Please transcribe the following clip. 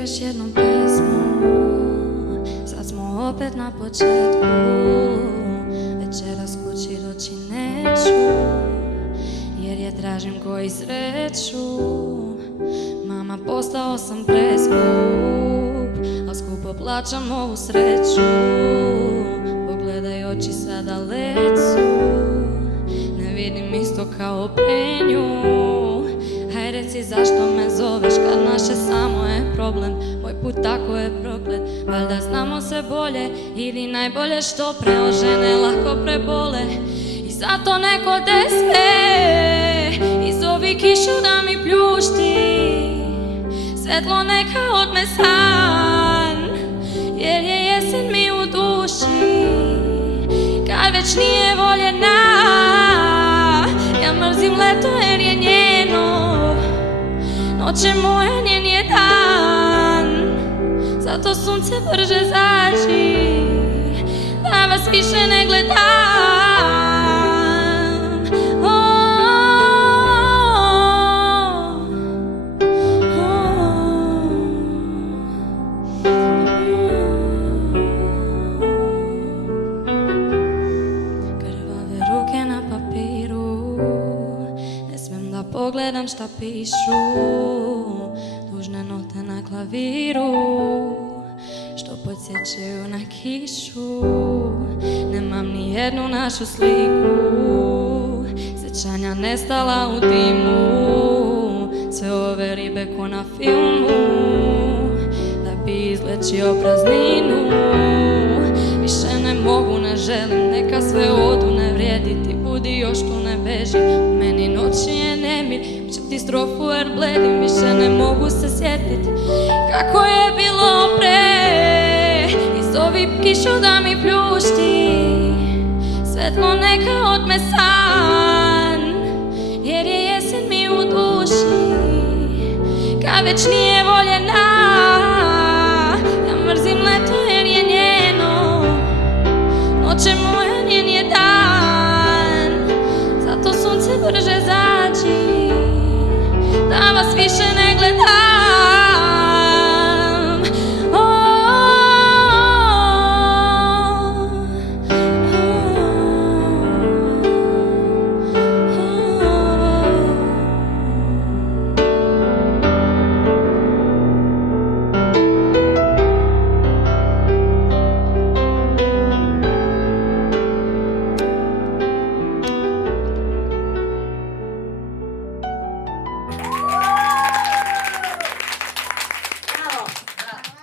još jednu pesmu. Sad smo opet na početku. Večeras kući doći neću, jer je tražim koji sreću. Mama, postao sam preskup, al skupo plaćam ovu sreću. Pogledaj, oči sada lecu, ne vidim isto kao pre nju. Haj reci zašto me zoveš kad naše samo je problem. Moj put tako je proklet, valjda znamo se bolje. Ili najbolje što preo žene lako prebole. I zato neko te sve izovi kišu da mi pljušti. Svetlo neka otme san, jer je jesen mi u duši. Kad već nije voljena, ja mrzim leto jer je njeno. Noće moje, njen je dan, zato sunce brže zaži, da vas više ne gledam. Krvave ruke na papiru, ne smem da pogledam šta pišu. Tužne note na klaviru, što podsjećaju na kišu. Nemam ni jednu našu sliku, sjećanja nestala u dimu. Sve ove ribe ko na filmu, da bi izlečio prazninu. Više ne mogu, ne želim, neka sve odu, ne vrijedi. Ti budi, još tu ne beži, u meni noći je nemir. Pišem ti strofu jer bledim, više ne mogu se sjetit kako je bilo pre. Izovi kišu da mi pljušti, svetlo neka otme san, jer je jesen mi u duši. Kad već nije voljena, ja mrzim leto jer je njeno. Noće moje, njen je dan, zato sunce brže zađi, da vas više ne